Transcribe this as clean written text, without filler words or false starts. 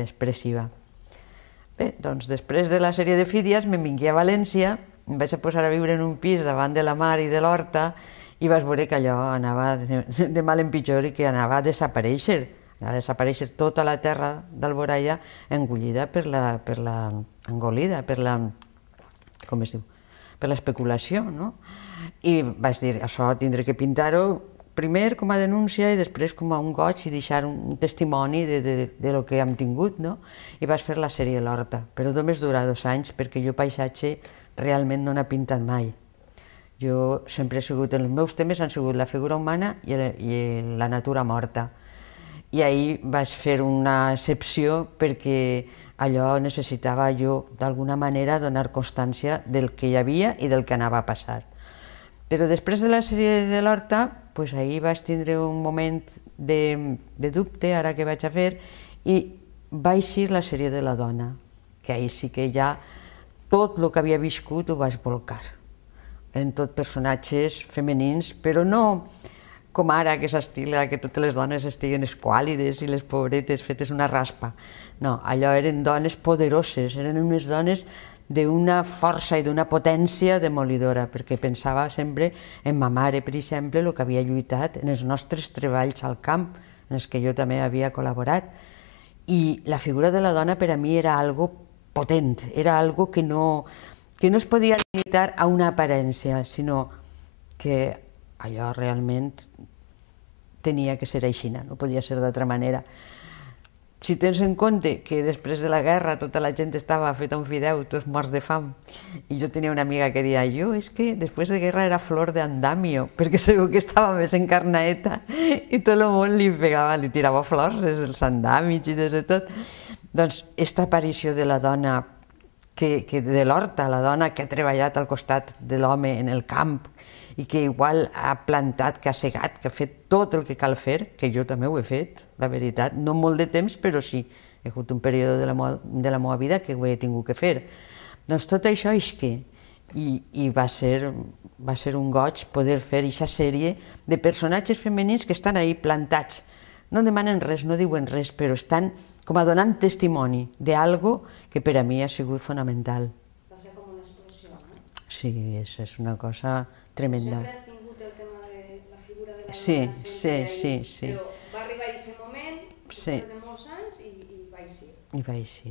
expressiva. Bé, doncs després de la sèrie de Fídies me'n vingué a València, em vaig a posar a viure en un pis davant de la mar i de l'horta i vaig veure que allò anava de mal en pitjor i que anava a desaparèixer. Anava a desaparèixer tota la terra d'Alboraia engollida engolida per la, com es diu, per l'especulació, no? I vaig dir, això tindré que pintar-ho primer com a denúncia i després com a un goig i deixar un testimoni de lo que hem tingut, no? I vaig fer la sèrie de l'Horta, però només dura 2 anys perquè jo paisatge realment no n'he pintat mai. Jo sempre he sigut, els meus temes han sigut la figura humana i la natura morta. I ahir vaig fer una excepció perquè allò necessitava jo d'alguna manera donar constància del que hi havia i del que anava a passar. Però després de la sèrie de l'Horta, ahir vaig tindre un moment de dubte, ara què vaig a fer, i va eixir la sèrie de la dona, que ahir sí que ja tot el que havia viscut ho vaig volcar. Eren tot personatges femenins, però no com ara que s'estila que totes les dones estiguen esquàlides i les pobretes fetes una raspa. No, allò eren dones poderoses, eren unes dones d'una força i d'una potència demolidora, perquè pensava sempre en ma mare, per exemple, el que havia lluitat en els nostres treballs al camp, en els que jo també havia col·laborat. I la figura de la dona per a mi era algo potent, era algo que no es podia limitar a una aparència, sinó que allò realment tenia que ser així, no podia ser d'altra manera. Si tens en compte que després de la guerra tota la gent estava feta un fideu, tots morts de fam, i jo tenia una amiga que deia, jo és que després de guerra era flor de andamio, perquè segur que estava més encarnaeta i tot el món li pegava, li tirava flors des dels andàmics i des de tot. Doncs aquesta aparició de la dona de l'horta, la dona que ha treballat al costat de l'home en el camp, i que igual ha plantat, que ha segat, que ha fet tot el que cal fer, que jo també ho he fet, la veritat, no molt de temps, però sí, he hagut un període de la meva vida que ho he tingut que fer. Doncs tot això és que, i va ser un goig poder fer aquesta sèrie de personatges femenins que estan ahí plantats, no demanen res, no diuen res, però estan com a donant testimoni d'algo que per a mi ha sigut fonamental. Va ser com una explosió, no? Sí, és una cosa tremenda. Sempre has tingut el tema de la figura de la dona Sí, però va arribar aquest moment, després de molts anys, i va eixir. I va eixir.